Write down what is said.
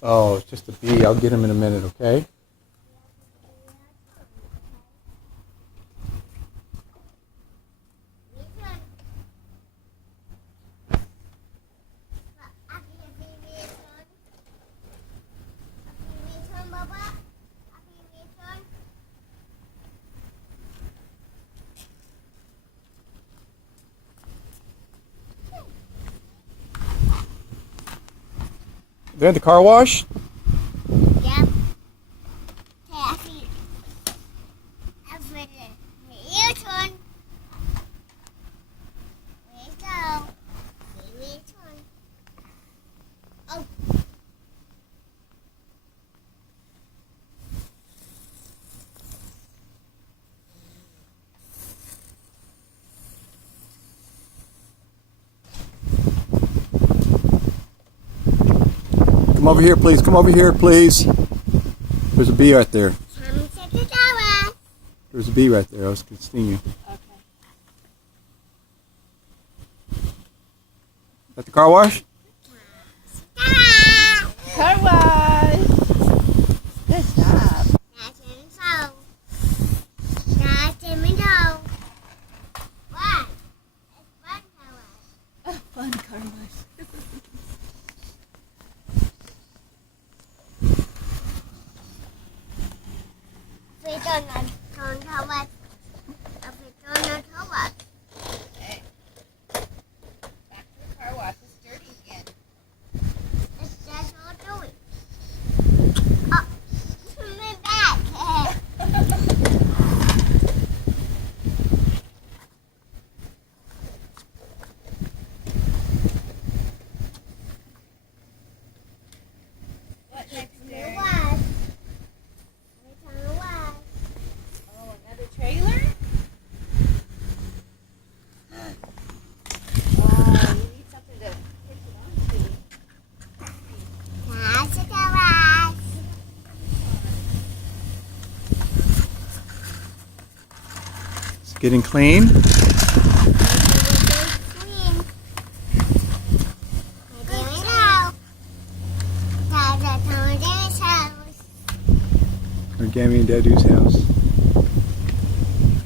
Oh, it's just a bee. I'll get him in a minute, okay? They're at the car wash? Yep. Taffy. Everything. Your turn. Where's go? Your turn. Oh. Come over here, please. Come over here, please. There's a bee right there. Come to the tower. There's a bee right there. I was going to sting you. Okay. At the car wash? Stop. Car wash. Good job. That's in so. That's in me no. What? It's fun tower. Oh, fun car wash. We don't know turn tower. We don't know tower. Okay. Back to the car wash. It's dirty again. It's just all doing. Oh, put me back. What next The there? wash. We turn the wash. Oh, another trailer? Wow, you need something to push it onto. That's the wash. It's getting clean. Or Gammy and Dadu's house.